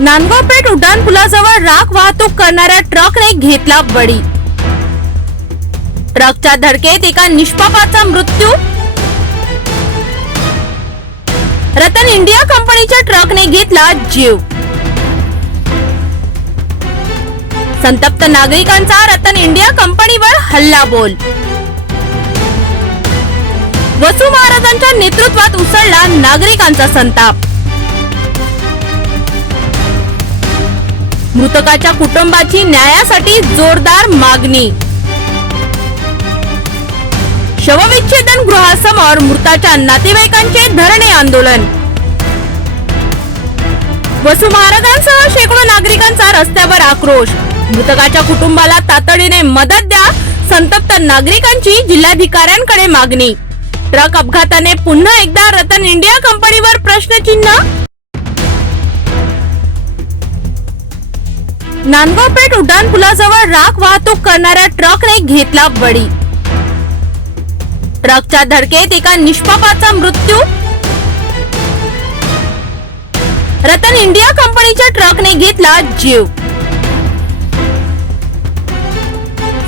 नांदगाव पेठ उड्डाण पुलाजवळ राख वाहतूक करणाऱ्या ट्रकने घेतला बळी. ट्रकच्या धडकेत एका निष्पापाचा मृत्यू. रतन इंडिया कंपनीच्या ट्रकने घेतला जीव. संतप्त नागरिकांचा रतन इंडिया कंपनीवर हल्ला बोल वसू महाराजांच्या नेतृत्वात उसळला नागरिकांचा संताप. मृतकाच्या कुटुंबाची न्यायासाठी जोरदार मागणी. शवविच्छेदन गृहासमोर मृताच्या नातेवाईकांचे धरणे आंदोलन. वसू महाराजांसह शेकडो नागरिकांचा रस्त्यावर आक्रोश. मृतकाच्या कुटुंबाला तातडीने मदत द्या संतप्त नागरिकांची जिल्हाधिकाऱ्यांकडे मागणी. ट्रक अपघाताने पुन्हा एकदा रतन इंडिया कंपनीवर प्रश्नचिन्ह नांदगाव पेठ उड्डाण पुलाजवळ राख वाहतूक करणाऱ्या ट्रकने घेतला बळी. ट्रकच्या धडकेत एका निष्पापाचा मृत्यू. रतन इंडिया कंपनीच्या ट्रकने घेतला जीव.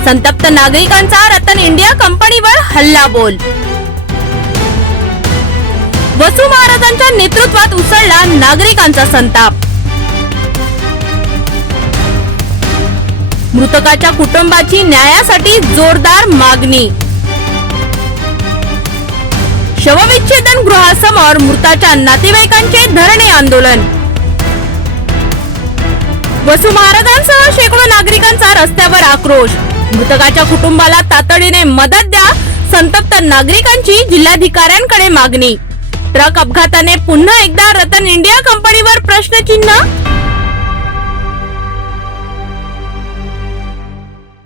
संतप्त नागरिकांचा रतन इंडिया कंपनीवर हल्ला बोल वसू महाराजांच्या नेतृत्वात उसळला नागरिकांचा संताप. मृतकाच्या कुटुंबाची न्यायासाठी जोरदार मागणी. शवविच्छेदन गृहासमोर मृताच्या नातेवाईकांचे धरणे आंदोलन. वसू महाराजांसह शेकडो नागरिकांचा रस्त्यावर आक्रोश. मृतकाच्या कुटुंबाला तातडीने मदत द्या संतप्त नागरिकांची जिल्हाधिकाऱ्यांकडे मागणी. ट्रक अपघाताने पुन्हा एकदा रतन इंडिया कंपनीवर प्रश्नचिन्ह